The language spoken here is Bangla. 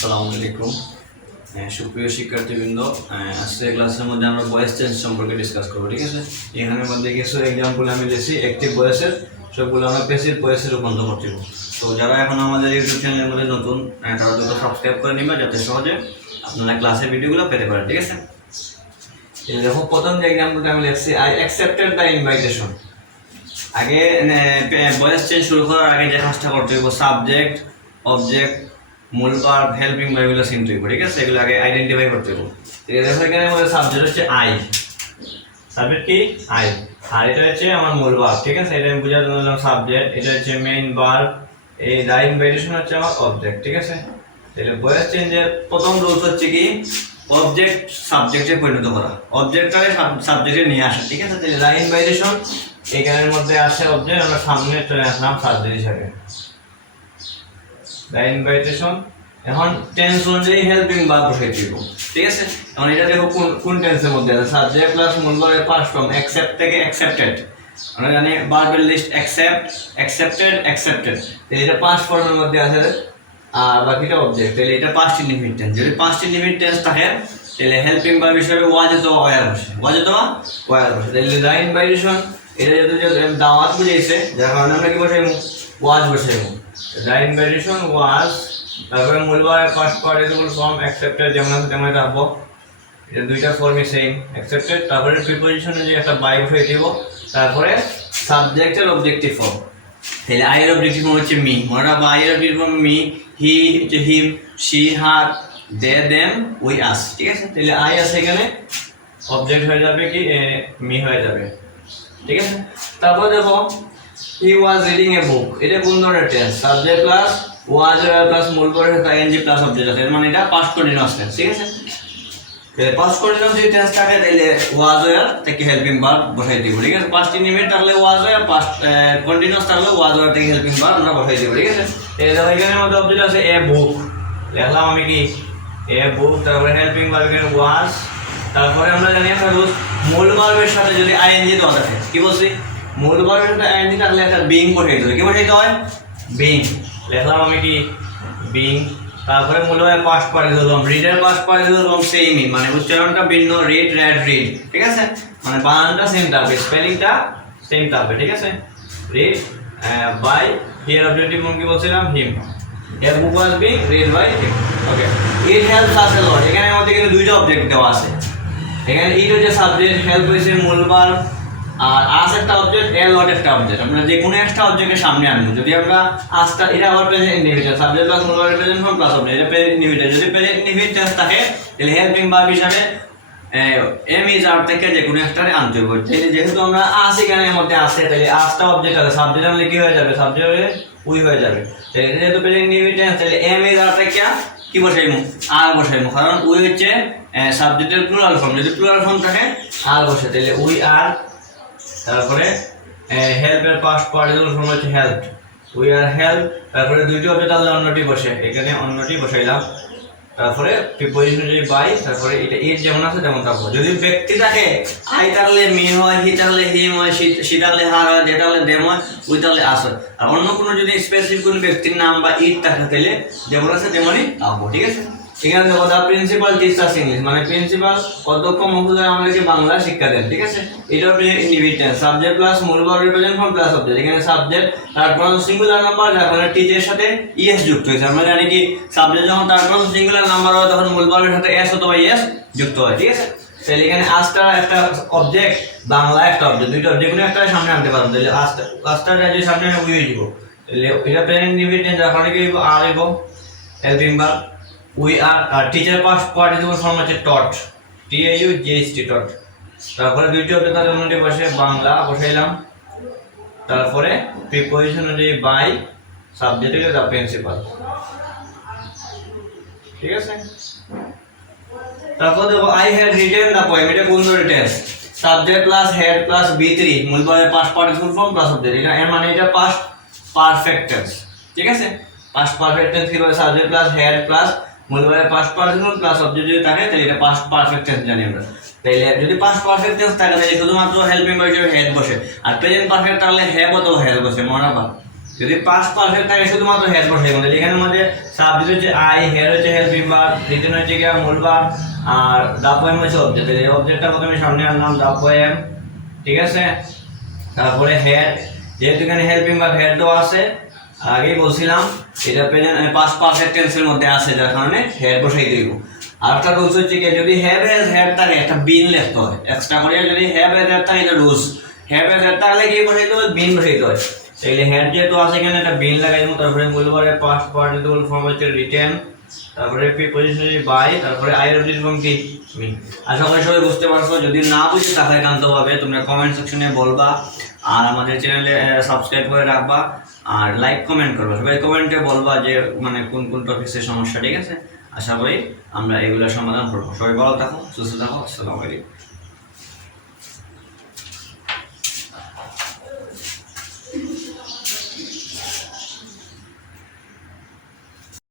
আসসালামু আলাইকুম। সুপ্রিয় শিক্ষার্থীবৃন্দ, আজকের ক্লাসের মধ্যে আমরা ভয়েস চেঞ্জ সম্পর্কে ডিসকাস করবো। ঠিক আছে, এখানের মধ্যে কিছু এক্সাম্পল আমি দিয়েছি অ্যাক্টিভ ভয়েসের, সবগুলো আমরা প্যাসিভ ভয়েসে রূপান্তর করতে হবে। তো যারা এখন আমাদের ইউটিউব চ্যানেলের মধ্যে নতুন, তারা দ্রুত সাবস্ক্রাইব করে নিবে যাতে সহজে আপনারা ক্লাসের ভিডিওগুলো পেতে পারেন। ঠিক আছে, দেখো প্রথম যে এক্সাম্পলটা আমি লিখছি, আই অ্যাকসেপ্টেড দ্য ইনভাইটেশন। আগে ভয়েস চেঞ্জ শুরু করার আগে যে কাজটা করতে হবে, সাবজেক্ট, অবজেক্ট, মূল ভার্ব, হেল্পিং ভার্ব এগুলো চিনতে হবে। ঠিক আছে, এগুলো আগে আইডেন্টিফাই করতে হবে। দেখো এখানে আমাদের সাবজেক্ট হচ্ছে আই, সাবজেক্ট কি আই, আর এটা হচ্ছে আমার মূল ভার্ব। ঠিক আছে, এটা আমি বোঝার জন্য সাবজেক্ট, এটা হচ্ছে মেইন ভার্ব, এই দ্য ইনভাইটেশন হচ্ছে আমার অবজেক্ট। ঠিক আছে, তাহলে ভয়েস চেঞ্জের প্রথম রুলস হচ্ছে কি, অবজেক্ট সাবজেক্টে পরিণত করা, অবজেক্টটাকে সাবজেক্টে নিয়ে আসা। ঠিক আছে, তাহলে দ্য ইনভাইটেশন এখানের মধ্যে আসে অবজেক্ট, আমরা সামনে চলে আসলাম সাবজেক্ট হিসাবে দ্য ইনভাইটেশন। এখন টেন্স অনুযায়ী হেল্পিং ভার্ব বসাই দিব। ঠিক আছে, এখন এটা দেখো কোন টেন্সের মধ্যে আছে, সাবজেক্ট প্লাস মূল ভার্বের পাস্ট ফর্ম, অ্যাকসেপ্ট থেকে অ্যাকসেপ্টেড। আমরা জানি ভার্বের লিস্ট অ্যাকসেপ্ট, অ্যাকসেপ্টেড, অ্যাকসেপ্টেড, তাহলে এটা পাস্ট ফর্মের মধ্যে আছে, আর বাকিটা অবজেক্ট। তাহলে এটা পাস্ট ইনডিফিনিট টেন্স। যদি পাস্ট ইনডিফিনিট টেন্স থাকে তাহলে হেল্পিং ভার্ব হিসেবে ওয়াজ অথবা ওয়্যার বসে, ওয়াজ অথবা ওয়্যার বসে। তাহলে দ্য ইনভাইটেশন এটা যেহেতু দাওয়াত বুঝাইছে, যার কারণে আমরা কি বসাইবো, ওয়াজ বসাইবো। দ্য ইনভাইটেশন ওয়াজ, তারপরে মূল ভার্বের পাস্ট পার্টিসিপল ফর্ম অ্যাকসেপ্টেড, যেমন আছে তেমন রাখবো, এটা দুইটা ফর্মই সেম, অ্যাকসেপ্টেড। তারপরে প্রিপোজিশনে যে একটা বাই বসাই দিব, তারপরে সাবজেক্টের অবজেক্টিভ ফর্ম। তাহলে আই এর অবজেক্টিভ ফর্ম হচ্ছে মি, মনে রাখবো আই এর অবজেক্টিভ ফর্ম মি, হি হচ্ছে him, she her, they them, we us. ঠিক আছে, তাহলে আই আছে এখানে, অবজেক্ট হয়ে যাবে কি মি হয়ে যাবে। ঠিক আছে, তারপর দেখো হি ওয়াজ রিডিং এ বুক, এটা কোন ধরনের tense, subject plus was plus মূল ভার্ব সাথে আইএনজি প্লাস অবজেক্ট আছে, মানে এটা পাস্ট কন্টিনিউয়াস টেন্স। ঠিক আছে, তাহলে পাস্ট কন্টিনিউয়াস যদি টেন্স থাকে তাহলে ওয়াজ ওয়্যার থেকে হেল্পিং ভার্ব বসাই দিব। ঠিক আছে, পাস্ট ইনডিফিনিট থাকলে ওয়াজ ওয়্যার, পাস্ট কন্টিনিউয়াস থাকলে ওয়াজ ওয়্যার থেকে হেল্পিং ভার্ব আমরা বসাই দিব। ঠিক আছে, এই দেখো এখানের মধ্যে অবজেক্ট আছে এ বুক, লিখলাম আমি কি এ বুক, তারপরে হেল্পিং ভার্ব এখানে ওয়াজ। তারপরে আমরা জানি একটা রুলস, মূল ভার্বের সাথে যদি আইএনজি দেওয়া থাকে, কি বলছি, মূল ভার্বের সাথে আইএনজি থাকলে একটা বিং বসাইতে হবে। কি বসাইতে হয়, বিং, লিখলাম আমি কি বিং। তারপরে মূল ভার্বের পাস্ট পার্টিসিপল ফর্ম, রিডের পাস্ট পার্টিসিপল ফর্ম সেমই, মানে উচ্চারণটা ভিন্ন, রিড, রেড, রিড। ঠিক আছে, মানে বানানটা সেম থাকবে, স্পেলিংটা সেম থাকবে। ঠিক আছে, read by, here objective form কি বলছিলাম, হিম, এর book was being read by him. Okay, it helps us a lot, এখানে আমাদের কিন্তু দুইটা অবজেক্ট দেওয়া আছে। এখানে ইট হচ্ছে সাবজেক্ট, হেল্প হয়েছে মূল ভার্ব, আর আস একটা অবজেক্ট, এ লট একটা অবজেক্ট। আমরা যে কোনো একটা অবজেক্টের সামনে আনবো। যদি আমরা আসটা, এটা আবার প্রেজেন্ট ইনডিফিনিট, সাবজেক্ট প্লাস মূল verb present form plus object, এটা প্রেজেন্ট ইনডিফিনিট। যদি প্রেজেন্ট ইনডিফিনিট টেন্স থাকে তাহলে হেল্পিং ভার্ব হিসাবে এম ইজ আর থেকে যে কোনো একটারে আনতে হবে। তাহলে যেহেতু আমরা আস এখানের মধ্যে আছে, তাহলে আসটা অবজেক্ট আছে, সাবজেক্ট আনলে কি হয়ে যাবে, সাবজেক্ট হয়ে উই হয়ে যাবে। তাহলে এটা যেহেতু প্রেজেন্ট ইনডিফিনিট টেন্স, তাহলে এম ইজ আর থেকে কি বসাইমু, আর বসাইমু, কারণ উই হচ্ছে সাবজেক্টের প্লুরাল ফর্ম। যদি প্লুরাল ফর্ম থাকে আর বসে, তাহলে উই আর। তারপরে হেল্পের পাস্ট পার্টিসিপল ফর্ম হচ্ছে হেল্প, উই আর হেল্প। তারপরে দুইটি অবজেক্ট আনলে অন্যটি বসে, এখানে অন্যটি বসাইলাম। তারপরে প্রিপোজিশন যদি বাই, তারপরে এটা ইট যেমন আছে তেমন থাকবে। যদি ব্যক্তি থাকে আই থাকলে মি হয়, হি থাকলে হিম হয়, সি থাকলে হার হয়, যে থাকলে দেম হয়, উই থাকলে আস হয়। আর অন্য কোনো যদি স্পেসিফিক কোনো ব্যক্তির নাম বা ইট থাকে তাহলে যেমন আছে তেমনই থাকবো। ঠিক আছে, এখানে দেখো দা প্রিন্সিপাল টিচার্স ইংলিশ, মানে প্রিন্সিপাল অধ্যক্ষ মহোদয় আমাদেরকে বাংলা শিক্ষা দেন। ঠিক আছে, এটাও ইনডিফিনিট টেন্স, সাবজেক্ট প্লাস মূল verb present form plus object. এখানে subject third person singular number, যার কারণে টিচারের সাথে ইএস যুক্ত হয়েছে। আমরা জানি কি সাবজেক্ট যখন থার্ড পারসন সিঙ্গুলার নাম্বার হয় তখন মূল ভার্বের সাথে এস অথবা ইএস যুক্ত হয়। ঠিক আছে, তাহলে এখানে আসটা একটা অবজেক্ট, বাংলা একটা অবজেক্ট, দুইটা অবজেক্ট কোনো একটা সামনে আনতে পারবো। তাহলে আসটা যদি সামনে উই হয়ে দিব, তাহলে এটা প্রেজেন্ট ইনডিফিনিট টেন্স, যার কারণে কি আর হইব helping verb. We are teacher past participle form হচ্ছে টট, TAUGHT টট। তারপরে দুইটি অবজেক্ট তার অন্যটি বসে, বাংলা বসাইলাম। তারপরে প্রিপোজিশন অনুযায়ী বাই, সাবজেক্ট হচ্ছে দ্য প্রিন্সিপাল। ঠিক আছে, তারপর দেখো I had written the poem, এটা কোন ধরনের tense, subject plus had plus B3 মূল ভার্বের past participle form plus object. এটা এর মানে এটা পাস্ট পারফেক্ট টেন্স। ঠিক আছে, পাস্ট পারফেক্ট টেন্স কি হবে, সাবজেক্ট প্লাস হেড প্লাস মূল ভার্বের পাস্ট পার্টিসিপল প্লাস অবজেক্ট যদি থাকে তাহলে এটা পাস্ট পারফেক্ট টেন্স জানি আমরা। তাহলে যদি পাস্ট পারফেক্ট টেন্স থাকে তাহলে শুধুমাত্র হেল্পিং ভার্ব হিসেবে হেড বসে, আর প্রেজেন্ট পারফেক্ট থাকলে হ্যাভ অথবা হ্যাজ বসে। মনে রাখবা যদি পাস্ট পারফেক্ট থাকে শুধুমাত্র হেড বসাই আমাদের এখানে মধ্যে সাবজেক্ট হচ্ছে আই, হেড হচ্ছে হেল্পিং ভার্ব, রিটেন হচ্ছে কি মূল ভার্ব, আর ডাব্লিউ এম হচ্ছে অবজেক্ট। এই অবজেক্টটা প্রথমে সামনে আনলাম ডাব্লিউ এম, ঠিক আছে। তারপরে হেড, যেহেতু এখানে হেল্পিং ভার্ব হেড দেওয়া আছে, আগেই বলছিলাম এটা পাস্ট পারফেক্ট টেন্সের মধ্যে আছে, যার কারণে হেড বসাই দিব। আর একটা রুলস হচ্ছে কি যদি হ্যাভ হ্যাজ হেড থাকে একটা বিন লিখতে হয় এক্সট্রা করে, যদি হ্যাভ হ্যাজ হেড থাকে এটা রুলস, হ্যাভ হ্যাজ হেড থাকলে কি বসাইতে হয়, বিন বসাইতে হয়। তাহলে হেড যেহেতু আছে এখানে একটা বিন লাগাই দেবো। তারপরে বলবারে পাস্ট পার্টিসিপল ফর্ম হচ্ছে রিটেন, তারপরে প্রিপোজিশন বাই, তারপরে আই এর ফর্ম কি মি। আশা করি সবাই বুঝতে পারছো। যদি না বুঝে তাহলে একান্তভাবে তোমরা কমেন্ট সেকশনে বলবা, আর আমাদের চ্যানেলে সাবস্ক্রাইব করে রাখবা, আর লাইক কমেন্ট করবা। সবাই কমেন্টে বলবা যে মানে কোন কোন টপিক্সের সমস্যা, ঠিক আছে। আশা করি আমরা এগুলোর সমাধান করবো। সবাই ভালো থাকো, সুস্থ থাকো, আসসালামু আলাইকুম।